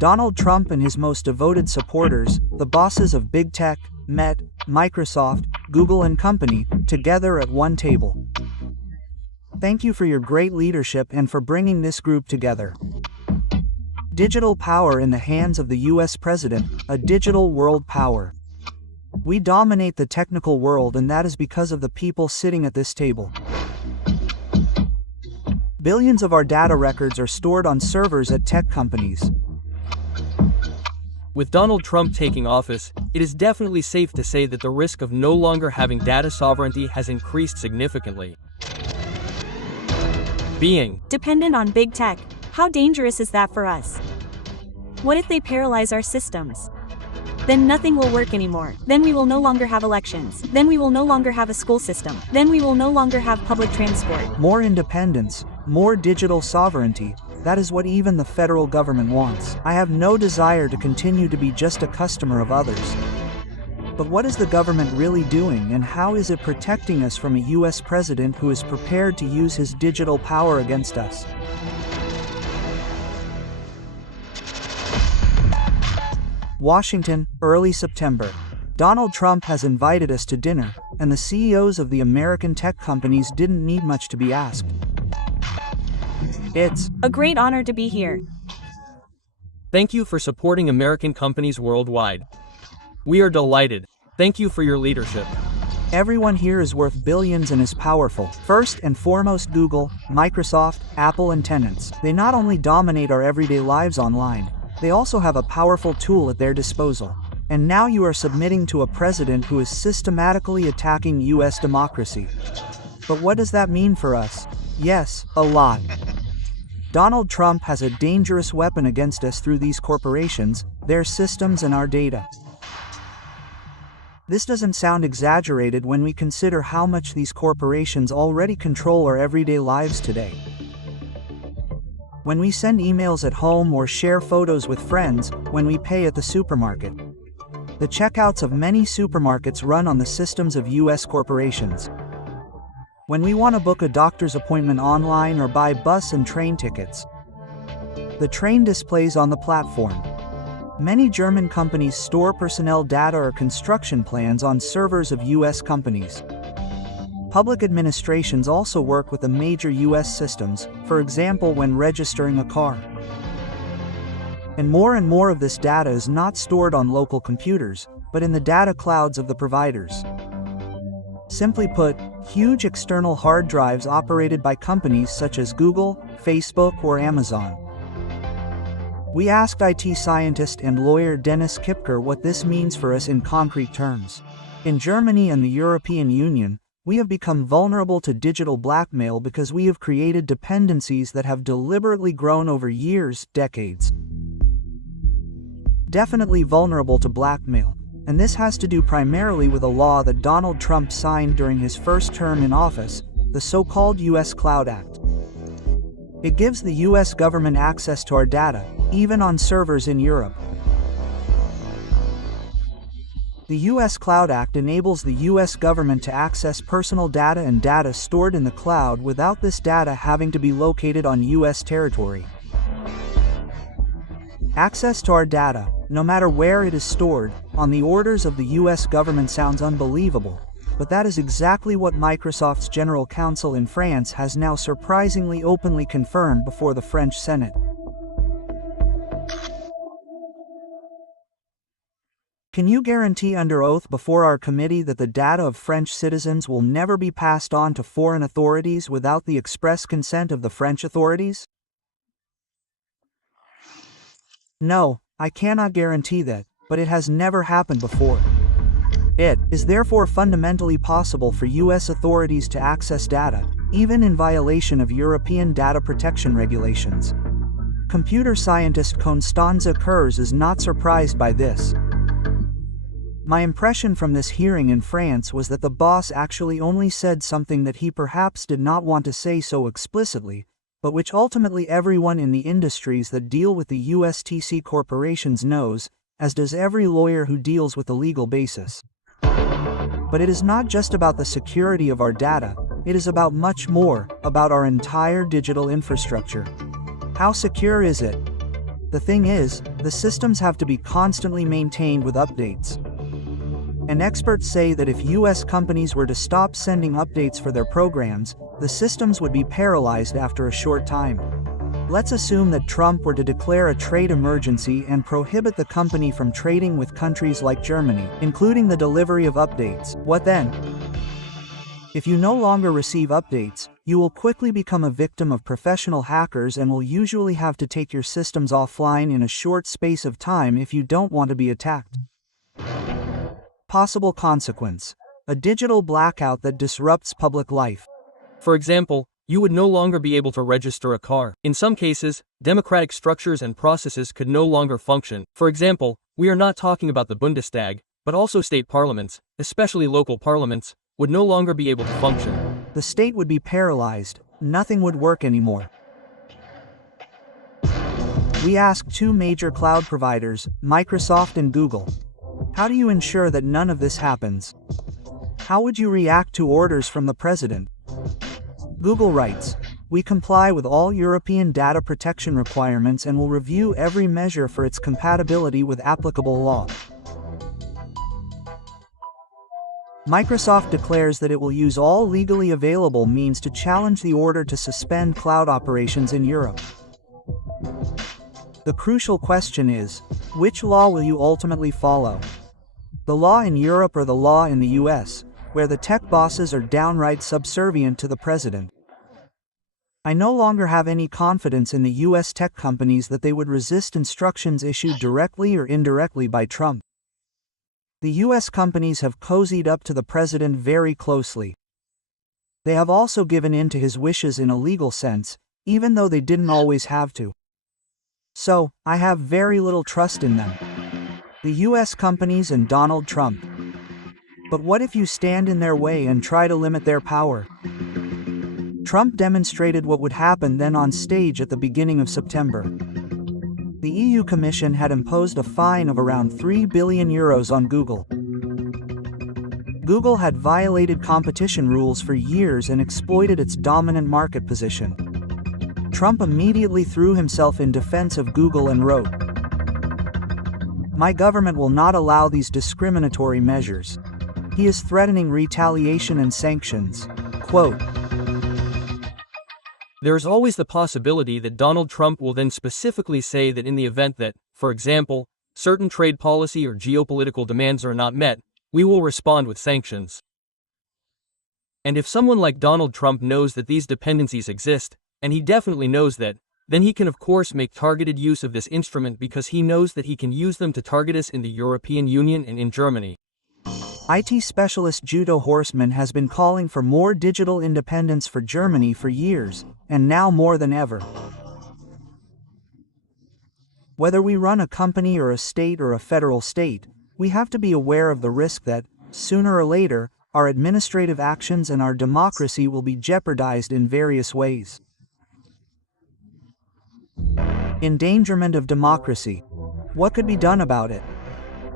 Donald Trump and his most devoted supporters, the bosses of big tech, Meta, Microsoft, Google and company, together at one table. Thank you for your great leadership and for bringing this group together. Digital power in the hands of the US President, a digital world power. We dominate the technical world, and that is because of the people sitting at this table. Billions of our data records are stored on servers at tech companies. With Donald Trump taking office, it is definitely safe to say that the risk of no longer having data sovereignty has increased significantly. Being dependent on big tech, how dangerous is that for us? What if they paralyze our systems? Then nothing will work anymore. Then we will no longer have elections. Then we will no longer have a school system. Then we will no longer have public transport. More independence, more digital sovereignty. That is what even the federal government wants. I have no desire to continue to be just a customer of others. But what is the government really doing, and how is it protecting us from a US president who is prepared to use his digital power against us? Washington, early September. Donald Trump has invited us to dinner, and the CEOs of the American tech companies didn't need much to be asked. It's a great honor to be here. Thank you for supporting American companies worldwide. We are delighted. Thank you for your leadership. Everyone here is worth billions and is powerful. First and foremost, Google, Microsoft, Apple and tenants. They not only dominate our everyday lives online, they also have a powerful tool at their disposal. And now you are submitting to a president who is systematically attacking US democracy. But what does that mean for us? Yes, a lot. Donald Trump has a dangerous weapon against us through these corporations, their systems and our data. This doesn't sound exaggerated when we consider how much these corporations already control our everyday lives today. When we send emails at home or share photos with friends, when we pay at the supermarket. The checkouts of many supermarkets run on the systems of US corporations. When we want to book a doctor's appointment online or buy bus and train tickets, the train displays on the platform. Many German companies store personnel data or construction plans on servers of US companies. Public administrations also work with the major US systems, for example when registering a car. And more of this data is not stored on local computers, but in the data clouds of the providers. Simply put, huge external hard drives operated by companies such as Google, Facebook or Amazon. We asked IT scientist and lawyer Dennis Kipker what this means for us in concrete terms. In Germany and the European Union, we have become vulnerable to digital blackmail because we have created dependencies that have deliberately grown over years, decades. Definitely vulnerable to blackmail, and this has to do primarily with a law that Donald Trump signed during his first term in office, the so-called US Cloud Act. It gives the US government access to our data, even on servers in Europe. The US Cloud Act enables the US government to access personal data and data stored in the cloud without this data having to be located on US territory. Access to our data, no matter where it is stored, on the orders of the US government sounds unbelievable, but that is exactly what Microsoft's general counsel in France has now surprisingly openly confirmed before the French Senate. Can you guarantee under oath before our committee that the data of French citizens will never be passed on to foreign authorities without the express consent of the French authorities? No, I cannot guarantee that, but it has never happened before. It is therefore fundamentally possible for US authorities to access data, even in violation of European data protection regulations. Computer scientist Constanze Kurz is not surprised by this. My impression from this hearing in France was that the boss actually only said something that he perhaps did not want to say so explicitly, but which ultimately everyone in the industries that deal with the USTC corporations knows, as does every lawyer who deals with the legal basis. But it is not just about the security of our data, it is about much more, about our entire digital infrastructure. How secure is it? The thing is, the systems have to be constantly maintained with updates. And experts say that if US companies were to stop sending updates for their programs, the systems would be paralyzed after a short time. Let's assume that Trump were to declare a trade emergency and prohibit the company from trading with countries like Germany, including the delivery of updates. What then? If you no longer receive updates, you will quickly become a victim of professional hackers and will usually have to take your systems offline in a short space of time if you don't want to be attacked. Possible consequence: a digital blackout that disrupts public life. For example, you would no longer be able to register a car. In some cases, democratic structures and processes could no longer function. For example, we are not talking about the Bundestag, but also state parliaments, especially local parliaments, would no longer be able to function. The state would be paralyzed, nothing would work anymore. We asked two major cloud providers, Microsoft and Google. How do you ensure that none of this happens? How would you react to orders from the president? Google writes, "We comply with all European data protection requirements and will review every measure for its compatibility with applicable law." Microsoft declares that it will use all legally available means to challenge the order to suspend cloud operations in Europe. The crucial question is, which law will you ultimately follow? The law in Europe or the law in the US, where the tech bosses are downright subservient to the president? I no longer have any confidence in the US tech companies that they would resist instructions issued directly or indirectly by Trump. The US companies have cozied up to the president very closely. They have also given in to his wishes in a legal sense, even though they didn't always have to. So, I have very little trust in them. The US companies and Donald Trump. But what if you stand in their way and try to limit their power? Trump demonstrated what would happen then on stage at the beginning of September. The EU Commission had imposed a fine of around €3 billion on Google. Google had violated competition rules for years and exploited its dominant market position. Trump immediately threw himself in defense of Google and wrote, "My government will not allow these discriminatory measures." He is threatening retaliation and sanctions. Quote, There is always the possibility that Donald Trump will then specifically say that in the event that, for example, certain trade policy or geopolitical demands are not met, we will respond with sanctions. And if someone like Donald Trump knows that these dependencies exist, and he definitely knows that, then he can of course make targeted use of this instrument because he knows that he can use them to target us in the European Union and in Germany. IT specialist Judo Horstman has been calling for more digital independence for Germany for years, and now more than ever. Whether we run a company or a state or a federal state, we have to be aware of the risk that, sooner or later, our administrative actions and our democracy will be jeopardized in various ways. Endangerment of democracy. What could be done about it?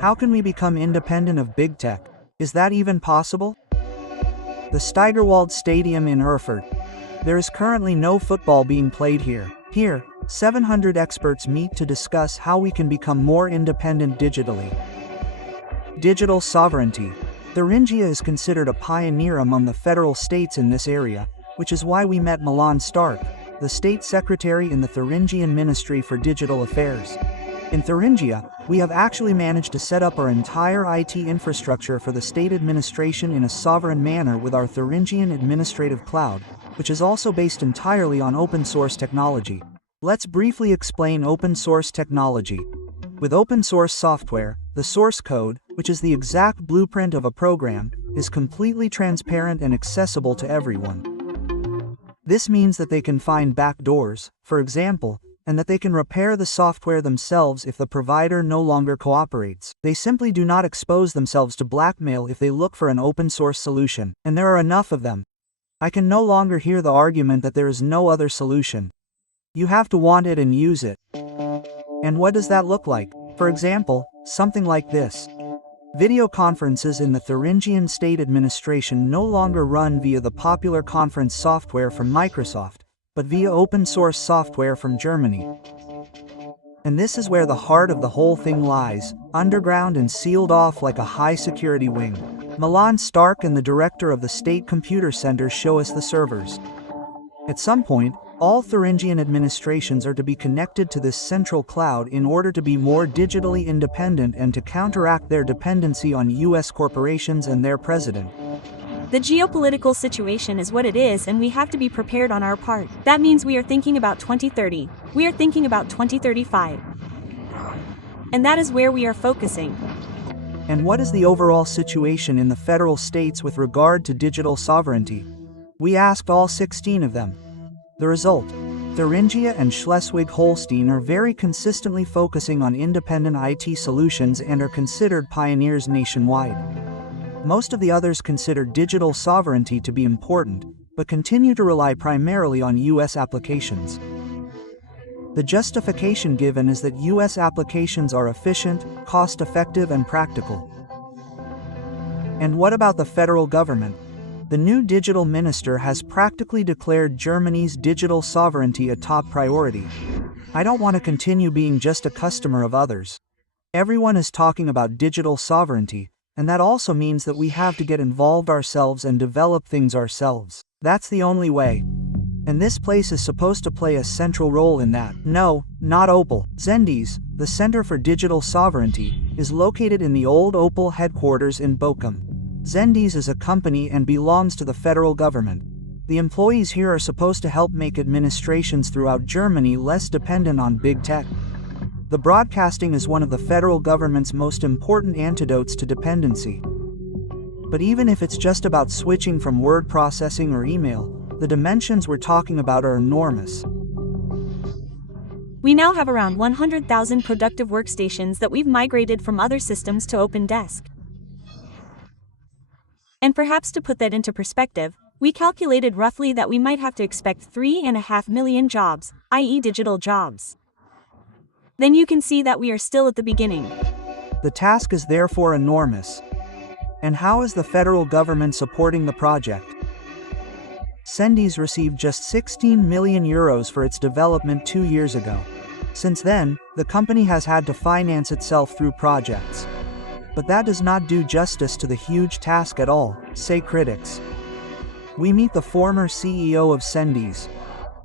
How can we become independent of big tech? Is that even possible? The Steigerwald Stadium in Erfurt. There is currently no football being played here. Here, 700 experts meet to discuss how we can become more independent digitally. Digital sovereignty. Thuringia is considered a pioneer among the federal states in this area, which is why we met Milan Stark, the state secretary in the Thuringian Ministry for Digital Affairs. In Thuringia, we have actually managed to set up our entire IT infrastructure for the state administration in a sovereign manner with our Thuringian Administrative Cloud, which is also based entirely on open source technology. Let's briefly explain open source technology. With open source software, the source code, which is the exact blueprint of a program, is completely transparent and accessible to everyone. This means that they can find backdoors, for example, and that they can repair the software themselves if the provider no longer cooperates. They simply do not expose themselves to blackmail if they look for an open source solution, and there are enough of them. I can no longer hear the argument that there is no other solution. You have to want it and use it. And what does that look like? For example, something like this. Video conferences in the Thuringian State Administration no longer run via the popular conference software from Microsoft, but via open source software from Germany. And this is where the heart of the whole thing lies, underground and sealed off like a high-security wing. Milan Stark and the director of the State Computer Center show us the servers. At some point, all Thuringian administrations are to be connected to this central cloud in order to be more digitally independent and to counteract their dependency on US corporations and their president. The geopolitical situation is what it is, and we have to be prepared on our part. That means we are thinking about 2030. We are thinking about 2035. And that is where we are focusing. And what is the overall situation in the federal states with regard to digital sovereignty? We asked all 16 of them. The result: Thuringia and Schleswig-Holstein are very consistently focusing on independent IT solutions and are considered pioneers nationwide. Most of the others consider digital sovereignty to be important, but continue to rely primarily on US applications. The justification given is that US applications are efficient, cost-effective, and practical. And what about the federal government? The new digital minister has practically declared Germany's digital sovereignty a top priority. I don't want to continue being just a customer of others. Everyone is talking about digital sovereignty, and that also means that we have to get involved ourselves and develop things ourselves. That's the only way. And this place is supposed to play a central role in that. No, not Opel. Zendes, the Center for Digital Sovereignty, is located in the old Opel headquarters in Bochum. Zendes is a company and belongs to the federal government. The employees here are supposed to help make administrations throughout Germany less dependent on big tech. The broadcasting is one of the federal government's most important antidotes to dependency. But even if it's just about switching from word processing or email, the dimensions we're talking about are enormous. We now have around 100,000 productive workstations that we've migrated from other systems to OpenDesk. And perhaps to put that into perspective, we calculated roughly that we might have to expect 3.5 million jobs, i.e. digital jobs. Then you can see that we are still at the beginning. The task is therefore enormous. And how is the federal government supporting the project? Zendes received just 16 million euros for its development 2 years ago. Since then, the company has had to finance itself through projects. But that does not do justice to the huge task at all, say critics. We meet the former CEO of Zendes.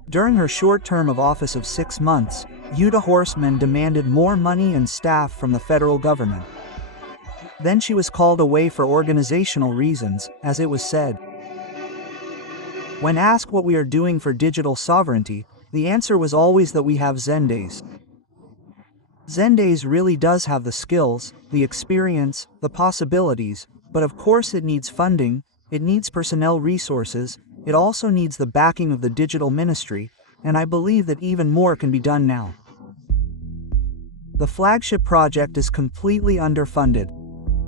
During her short term of office of 6 months, Jutta Horstmann demanded more money and staff from the federal government. Then she was called away for organizational reasons, as it was said. When asked what we are doing for digital sovereignty, the answer was always that we have Zendes. Zendes really does have the skills, the experience, the possibilities, but of course it needs funding, it needs personnel resources, it also needs the backing of the digital ministry, and I believe that even more can be done now. The flagship project is completely underfunded.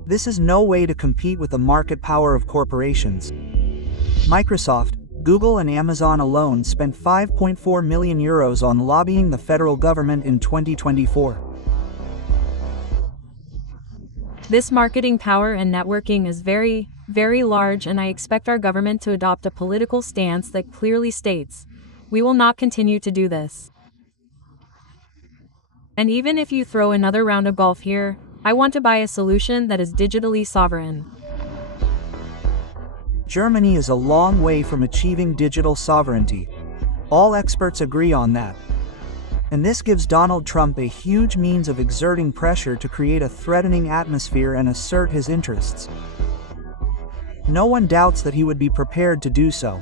This is no way to compete with the market power of corporations. Microsoft, Google and Amazon alone spent 5.4 million euros on lobbying the federal government in 2024. This marketing power and networking is very, very large, and I expect our government to adopt a political stance that clearly states, we will not continue to do this. And even if you throw another round of golf here, I want to buy a solution that is digitally sovereign. Germany is a long way from achieving digital sovereignty. All experts agree on that. And this gives Donald Trump a huge means of exerting pressure to create a threatening atmosphere and assert his interests. No one doubts that he would be prepared to do so.